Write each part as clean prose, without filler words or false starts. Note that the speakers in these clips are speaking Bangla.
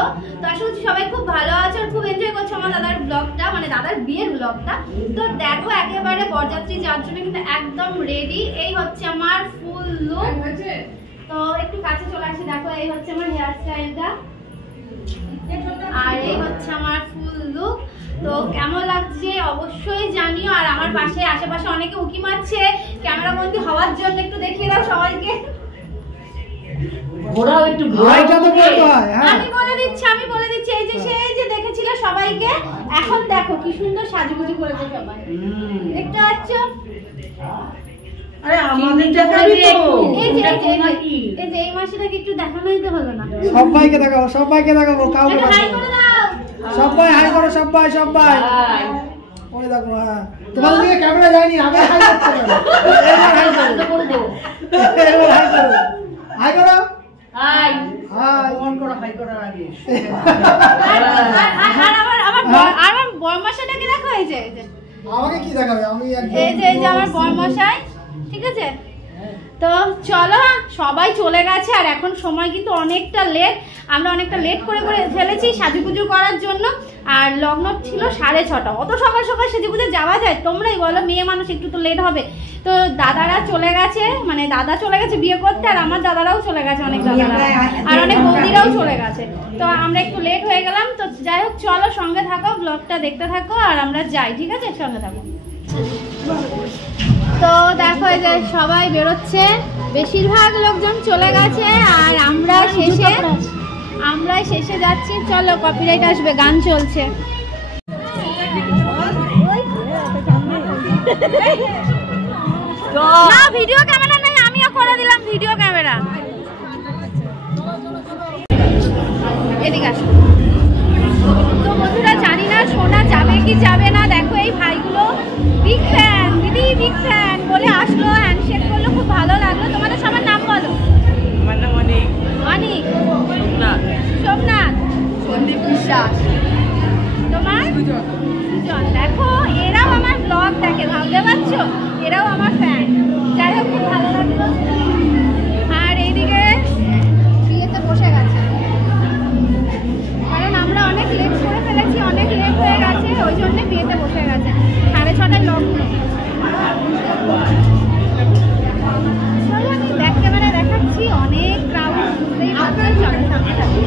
ভিডিও। তো আশা করছি সবাই খুব ভালো আছে আর খুব এনজয় করছো আমার দাদার ব্লগটা, মানে দাদার বিয়ের ব্লগটা। তো দেখো একেবারে বরযাত্রী যাওয়ার জন্য কিন্তু একদম রেডি। এই হচ্ছে আমার ফুল লুক। তো একটু কাছে চলে আসি, দেখো এই হচ্ছে আমার হেয়ার স্টাইলটা আর এই হচ্ছে আমার ফুল লুক। তো কেমন লাগছে অবশ্যই জানিও। আর আমার পাশে আশেপাশে অনেকে উকি মারছে ক্যামেরা বন্দি হওয়ার জন্য, একটু দেখিয়ে দাও সবাইকে। আমি বলে দিচ্ছি এই যে সেই যে দেখেছিলে সবাইকে, এখন দেখো কি সুন্দর সাজুগুজু করেছে সবাই, দেখতে পাচ্ছ? আরে আমাদের দেখাবি তো, এই যে এই মাসেটাকে একটু দেখানোই তো হলো না। সবাইকে দেখাবো কাউকে হাই করে দাও, সবাই হাই করো, সবাই ওই দেখো। হ্যাঁ তোমাদের দিকে ক্যামেরা যায়নি, আগে হাই করতে হবে। এবার হাই করো, হাই করো, হাই অন করো, হাই করার আগে। আমার বরমশাইটাকে দেখো, এই যে আমাকে কি দেখাবে? আমি এই যে আমার বরমশাই, ঠিক আছে? তো চলো, সবাই চলে গেছে আর এখন সময় কিন্তু অনেকটা লেট। আমরা অনেকটা লেট করে ফেলেছি সাজুগুজু করার জন্য। আর লগ্ন ছিল 6:30। অত সকাল সকাল সেজেগুজে যাওয়া যায়? তোমরাই বলো, মেয়ে মানুষ একটু তো লেট হবে। তো দাদারা চলে গেছে, মানে দাদা চলে গেছে বিয়ে করতে, আর আমার দাদারাও চলে গেছে, অনেক দাদারা আর অনেক বৌদিরাও চলে গেছে। তো আমরা একটু লেট হয়ে গেলাম। তো যাই হোক, চলো সঙ্গে থাকো, ব্লগটা দেখতে থাকো আর আমরা যাই, ঠিক আছে? সঙ্গে থাকো। তো দেখো এই যে সবাই বেরোচ্ছে, বেশিরভাগ লোকজন চলে গেছে আর আমরাই শেষে যাচ্ছি। চলো, কপিরাইট আসবে, গান চলছে। না, ভিডিও ক্যামেরা নেই, আমিও করে দিলাম ভিডিও ক্যামেরা। এদিকে আসো। তো বন্ধুরা, জানি না সোনা যাবে কি যাবে না। দেখো এই ভাইগুলো বিগ ফ্যান, দিদি বিগ ফ্যান বলে আসলো, হ্যান্ডশেক করলো, খুব ভালো লাগলো। তোমাদের সবার নাম বলো। আমার নাম অনিক। অনিক, সোমনাথ, সোমনাথ, সন্দীপ বিশ্বাস। তোমার? সুজন। দেখো এরাও আমার ব্লগ দেখে, ভাবতে পারছো? এরাও আমার ফ্যান। যাই হোক, খুব ভালো লাগলো। আর এইদিকে বিয়েতে বসে গেছে, কারণ আমরা অনেক লেট করে ফেলেছি, অনেক লেট হয়ে গেছে, ওই জন্য বিয়েতে বসে গেছে। 6:30 লগ্ন। চলো, আমি ব্যাক ক্যামেরা দেখাচ্ছি, অনেক ক্রাউড, বুঝতেই পারছেন। চলো সামনে থাকি।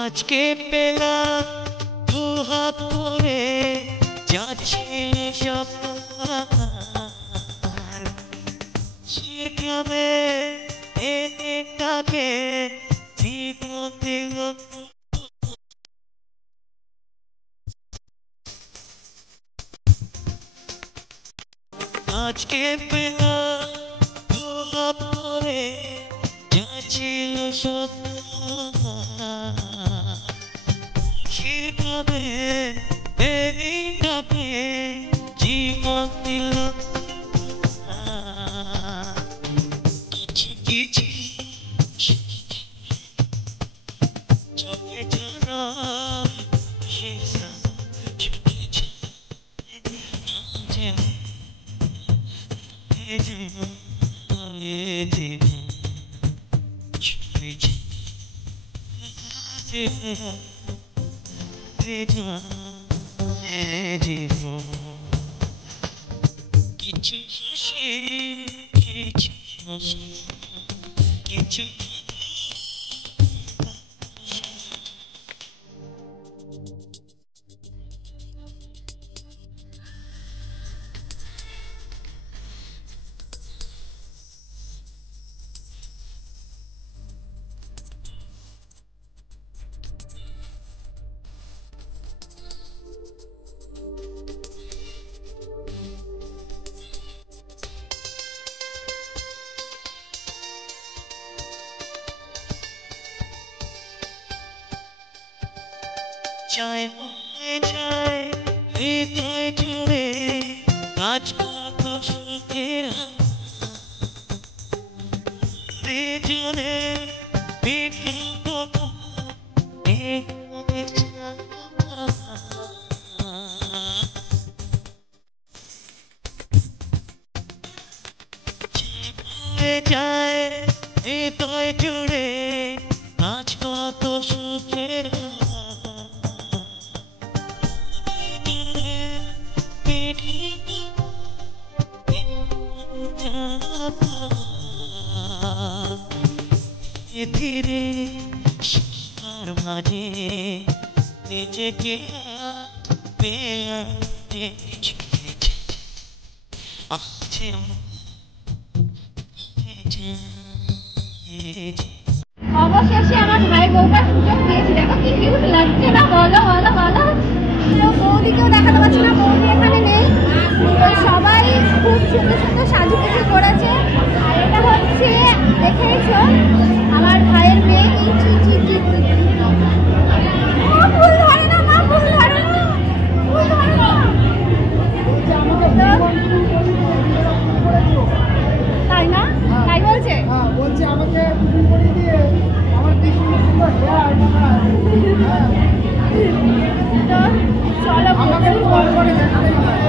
আজকে পেলাম দু হাত ভরে যাচ্ছে সব, সেখানে এটাকে জীবন দিল। আজকে পেলাম দু হাত ভরে যাচ্ছিল সব, সেখানে এটাকে জীবন দিল। কিছু কিছু চায় চায় হৃদয় জুড়ে কাজ কত সুখের দুজনে বিকল্প যায় হৃদয় জুড়ে কাজ কত সুখের ধীরে মাঝে নিজেকে অবশেষে আমার ভাই বউটা সুযোগ পেয়েছি। দেখো কি কিউট লাগছে না, বলো বলো বলো। বৌদিকেও দেখাতে পারছি না, বৌদি এখানে নেই। তো সবাই খুব সুন্দর সুন্দর সাজুগুজু করেছে। আর এটা হচ্ছে দেখেছো আমার ভাইয়ের মেয়ে। ফুল ধরে না মা, ফুল ধরে না, ফুল ধরে না। তাই না, তাই বলছে। বলছে আমাকে ফুল করে দিয়ে আমার কি সুন্দর সুন্দর হেয়ার। তো চলো আমাকে কল করে দেখাতে হবে।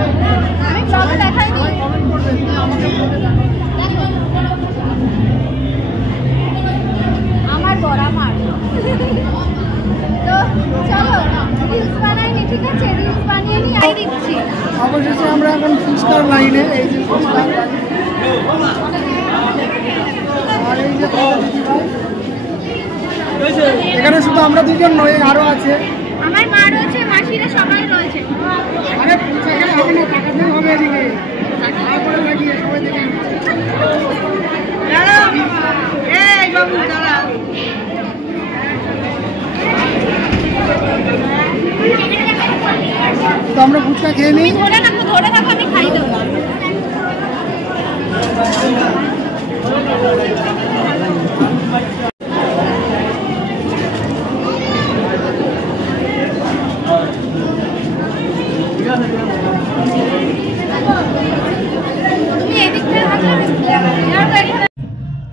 আমি চলো দেখাইনি। কমেন্ট করবে তুমি আমাকে বলে দেখাও। আমার বড় আমার। তো চলো রিলস বানাইনি, ঠিক আছে? রিলস বানিয়ে নিয়ে আই দিচ্ছি। অবশেষে আমরা এখন ফুচকার লাইনে, এই যে ফুচকার লাইন। আর এই যে এখানে শুধু আমরা দুজন নয়, আরো আছে। আমার মা রয়েছে, মাসিরা সবাই রয়েছে। আরে ফুচকা খেলে হবে না, টাকাতেও হবে এদিকে। তারপরে লাগিয়ে সবাই দেখে এই বাবু দাঁড়া। তো আমরা ফুচকা খেয়ে নিই। ধরে থাকো, আমি খাই দেবো।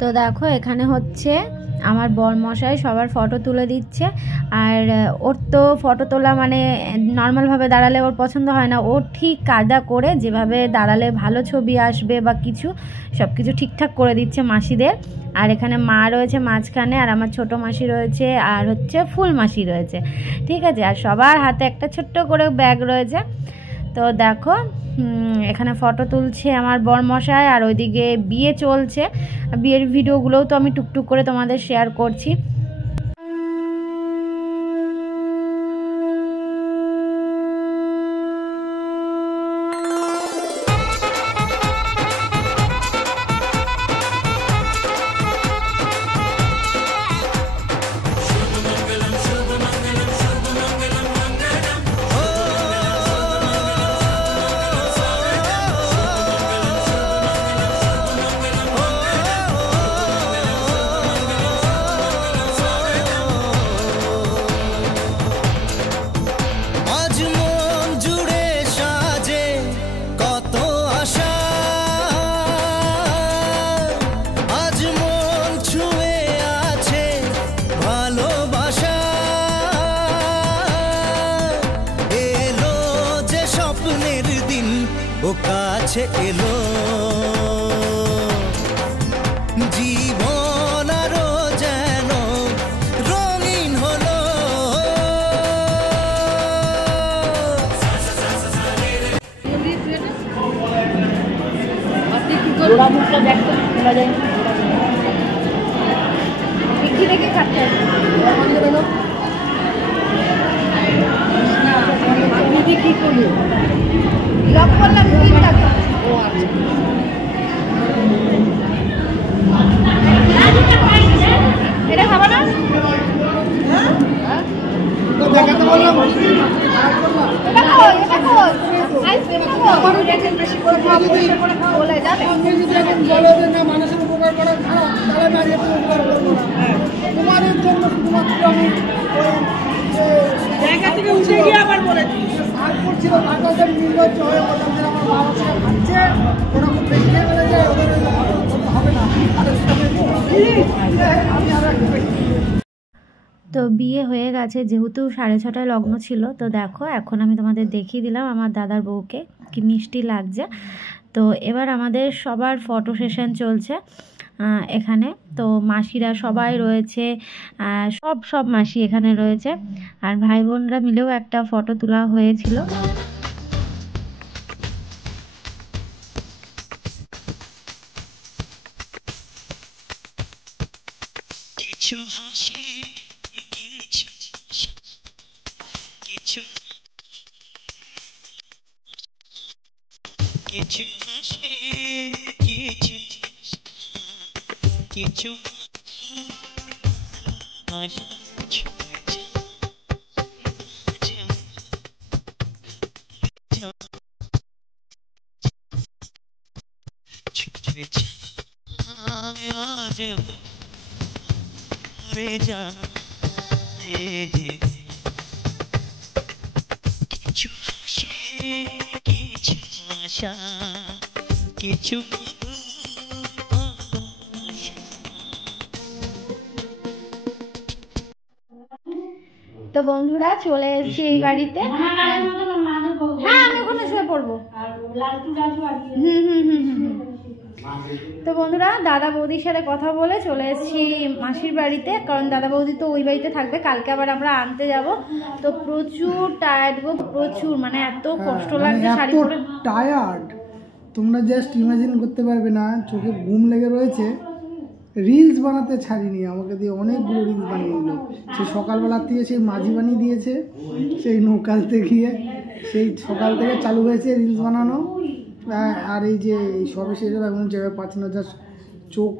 তো দেখো এখানে হচ্ছে আমার বরমশাই সবার ফটো তুলে দিচ্ছে। আর ওর তো ফটো তোলা মানে নর্মালভাবে দাঁড়ালে ওর পছন্দ হয় না। ও ঠিক কায়দা করে যেভাবে দাঁড়ালে ভালো ছবি আসবে বা কিছু সব কিছু ঠিকঠাক করে দিচ্ছে মাসিদের। আর এখানে মা রয়েছে মাঝখানে, আর আমার ছোট মাসি রয়েছে, আর হচ্ছে ফুল মাসি রয়েছে, ঠিক আছে? আর সবার হাতে একটা ছোট্ট করে ব্যাগ রয়েছে। তো দেখো এখানে ফটো তুলছে আমার বরমশাই, আর ওইদিকে বিয়ে চলছে। বিয়ের ভিডিওগুলোও তো আমি টুকটুক করে তোমাদের শেয়ার করছি। ও কাছে এলো জীবন আরো যেন রঙিন হলো। জোড়া মুখটা দেখতে খোলা যায় না, কি দেখে খাচ্ছে কি করলি? লক করলাম স্ক্রিনটাকে। ও আচ্ছা, এটা খাবো না? তো দেখাতে বললাম এটা কই? এটা কই? আইসক্রিম খাবো? বেশি করে খাবো, বেশি করে খাবো বলে যাবে। আপনি যদি এখন বলো যে না মানুষের উপকার করা খারাপ, তাহলে আমি আজকে থেকে উপকার করবো না। তোমাদের জন্য শুধুমাত্র আমি জায়গা থেকে উঠে গিয়ে আবার বলেছিস আর করছিল তার কাছে নির্লজ্জ হয়ে বললাম যে আমার বাবা ছেলে খাচ্ছে, ওরা খুব বেশি খেয়ে ফেলে যায়, ওদের হবে না। আমি আরো একটু বেশি। তো বিয়ে হয়ে গেছে, যেহেতু 6:30 লগ্ন ছিল। তো দেখো এখন আমি তোমাদের দেখিয়ে দিলাম আমার দাদার বউকে, কি মিষ্টি লাগছে। তো এবার আমাদের সবার ফটো সেশন চলছে এখানে। তো মাসিরা সবাই রয়েছে, সব মাসি এখানে রয়েছে, আর ভাই বোনরা মিলেও একটা ফটো তোলা হয়েছিল। কিছু হাসি, কিছু কিছু কিছু হাসি, কিছু কিছু আমি আজ বেজা কিছু হাসি, কিছু আশা, কিছু তো বন্ধুরা চলে এসেছি এই বাড়িতে। হ্যাঁ আমি ওখানে শুয়ে পড়বো। তো বন্ধুরা দাদা বৌদির সাথে কথা বলে চলে এসেছি মাসির বাড়িতে, কারণ দাদা বৌদি তো ওই বাড়িতে থাকবে, কালকে আবার আমরা আনতে যাব। তো প্রচুর টায়ার্ড গো, প্রচুর, মানে এত কষ্ট লাগছে শাড়ি পরে। টায়ার্ড তোমরা জাস্ট ইমাজিন করতে পারবে না, চোখে ঘুম লেগে রয়েছে। রিলস বানাতে ছাড়িনি, আমাকে দিয়ে অনেকগুলো রিলস বানিয়ে দিল। সেই সকালবেলার থেকে সেই মাঝি বানিয়ে দিয়েছে, সেই নৌকালতে গিয়ে সেই সকাল থেকে চালু হয়েছে রিলস বানানো। আর এই যে সবে শেষ এমন জায়গায় পাচ্ছি না, জাস্ট চোখ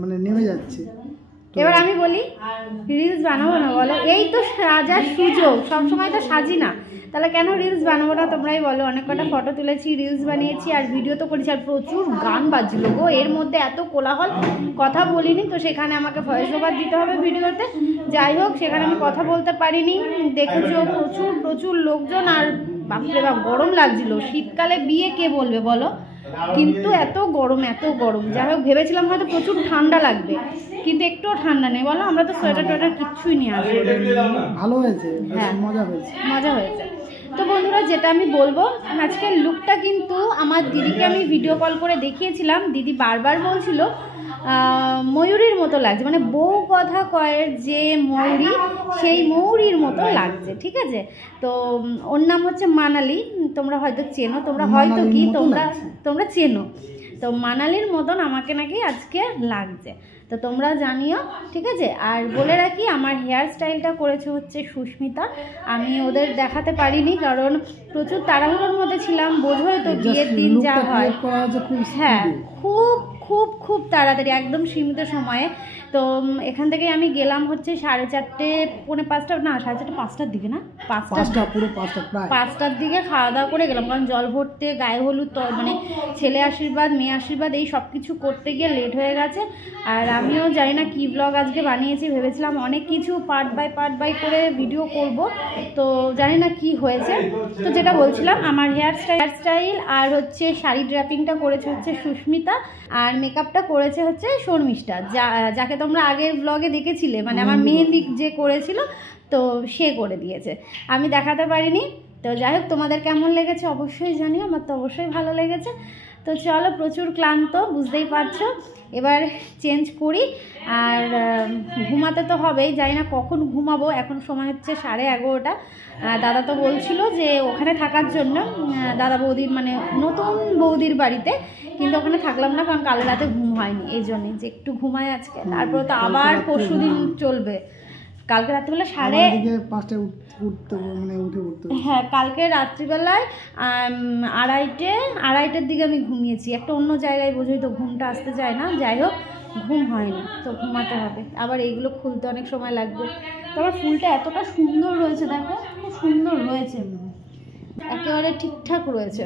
মানে নেমে যাচ্ছে। এবার আমি বলি রিলস বানাবো না বলো? এই তো সাজার সুযোগ, সবসময় তো সাজি না, তাহলে কেন রিলস বানাবো না তোমরাই বলো। অনেক কটা ফটো তুলেছি, রিলস বানিয়েছি, আর ভিডিও তো করেছি, আর প্রচুর গান বাজছিল গো। এর মধ্যে এত কোলাহল, কথা বলিনি, তো সেখানে আমাকে ভয়েস ওভার দিতে হবে ভিডিওতে। যাই হোক, সেখানে আমি কথা বলতে পারিনি। দেখেছো প্রচুর প্রচুর লোকজন, আর বাপরে বাপ গরম লাগছিল। শীতকালে বিয়ে কে বলবে বলো, কিন্তু এত গরম এত গরম। যাই হোক, ভেবেছিলাম হয়তো প্রচুর ঠান্ডা লাগবে, কিন্তু একটুও ঠান্ডা নেই বলো। আমরা তো সোয়েটার টোয়েটার কিচ্ছুই নিয়ে আসবো। ভালো হয়েছে, হ্যাঁ মজা হয়েছে, মজা হয়েছে। তো বন্ধুরা যেটা আমি বলবো, আজকের লুকটা কিন্তু আমার দিদিকে আমি ভিডিও কল করে দেখিয়েছিলাম। দিদি বারবার বলছিল ময়ূরীর মতো লাগছে, মানে বউ কথা কয়ের যে ময়ূরী, সেই ময়ূরীর মতো লাগছে, ঠিক আছে। তো ওর নাম হচ্ছে মানালি, তোমরা হয়তো চেনো, তোমরা হয়তো কি তোমরা চেনো। তো মানালির মতন আমাকে নাকি আজকে লাগছে, তো তোমরা জানিও, ঠিক আছে। আর বলে রাখি আমার হেয়ার স্টাইলটা করেছে হচ্ছে সুস্মিতা। আমি ওদের দেখাতে পারিনি, কারণ প্রচুর তাড়াহুড়োর মধ্যে ছিলাম, বোঝোই তো বিয়ের দিন যা হয়। হ্যাঁ, খুব খুব খুব তাড়াতাড়ি, একদম সীমিত সময়ে। তো এখান থেকে আমি গেলাম হচ্ছে 4:30 পৌনে 5টা, না 4:30 5টার দিকে, না 5টার দিকে খাওয়া দাওয়া করে গেলাম, কারণ জল ভরতে, গায়ে হলুদ, মানে ছেলে আশীর্বাদ মেয়ে আশীর্বাদ এই সব কিছু করতে গিয়ে লেট হয়ে গেছে। আর আমিও জানি না কি ব্লগ আজকে বানিয়েছি, ভেবেছিলাম অনেক কিছু পার্ট বাই করে ভিডিও করব, তো জানি না কি হয়েছে। তো যেটা বলছিলাম, আমার হেয়ার স্টাইল আর হচ্ছে শাড়ি ড্র্যাপিংটা করেছে হচ্ছে সুস্মিতা, আর মেকআপটা করেছে হচ্ছে শর্মিষ্ঠা, যাকে তোমরা আগের ব্লগে দেখেছিলে, মানে আমার মেহেন্দি যে করেছিল, তো সে করে দিয়েছে, আমি দেখাতে পারিনি। তো যাই হোক, তোমাদের কেমন লেগেছে অবশ্যই জানিও, আমার তো অবশ্যই ভালো লেগেছে। তো চলো, প্রচুর ক্লান্ত বুঝতেই পারছো। এবার চেঞ্জ করি আর ঘুমাতে তো হবেই, জানি না কখন ঘুমাবো। এখন সময় হচ্ছে 11:30। দাদা তো বলছিল যে ওখানে থাকার জন্য, দাদা বৌদির মানে নতুন বৌদির বাড়িতে, কিন্তু ওখানে থাকলাম না কারণ কাল রাতে ঘুম হয়নি, এই জন্যে যে একটু ঘুমাই আজকে, তারপরে তো আবার পরশুদিন চলবে। কালকে রাত্রিবেলা 5টায় উঠতে মানে উঠে পড়তে হবে। হ্যাঁ, কালকে রাত্রিবেলায় 2:30-2:30টার দিকে আমি ঘুমিয়েছি। একটা অন্য জায়গায় বোঝোই তো ঘুমটা আসতে চায় না, যাই হোক ঘুম হয়নি, তো ঘুমাতে হবে। আবার এইগুলো খুলতে অনেক সময় লাগবে। তো আমার ফুলটা এতটা সুন্দর রয়েছে, দেখো খুব সুন্দর রয়েছে, একেবারে ঠিকঠাক রয়েছে।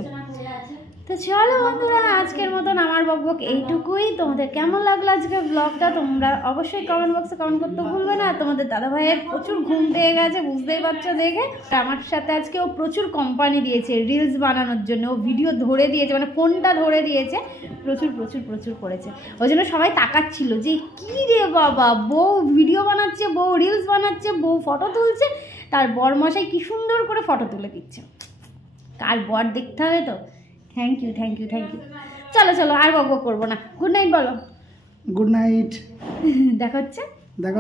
তো চলো বন্ধুরা, আজকের মতন আমার বকবক এইটুকুই। তোমাদের কেমন লাগলো আজকের ব্লগটা তোমরা অবশ্যই কমেন্ট বক্সে কমেন্ট করতে ভুলবে না। তোমাদের দাদাভাইয়ের প্রচুর ঘুম পেয়ে গেছে, বুঝতেই পারছো দেখে। আমার সাথে আজকে ও প্রচুর কোম্পানি দিয়েছে রিলস বানানোর জন্য, ও ভিডিও ধরে দিয়েছে, মানে ফোনটা ধরে দিয়েছে, প্রচুর প্রচুর প্রচুর করেছে। ওই জন্য সবাই তাকাচ্ছিল যে কী রে বাবা, বউ ভিডিও বানাচ্ছে, বউ রিলস বানাচ্ছে, বউ ফটো তুলছে, তার বরমশাই কী সুন্দর করে ফটো তুলে দিচ্ছে। কার বর দেখতে হবে তো। Thank you thank you thank you. চলো চলো, আর বকবক করবো না, গুড নাইট বলো। Good night. দেখা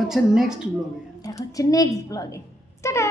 হচ্ছে নেক্সট ব্লগে। দেখা হচ্ছে নেক্সট ব্লগে। টাটা।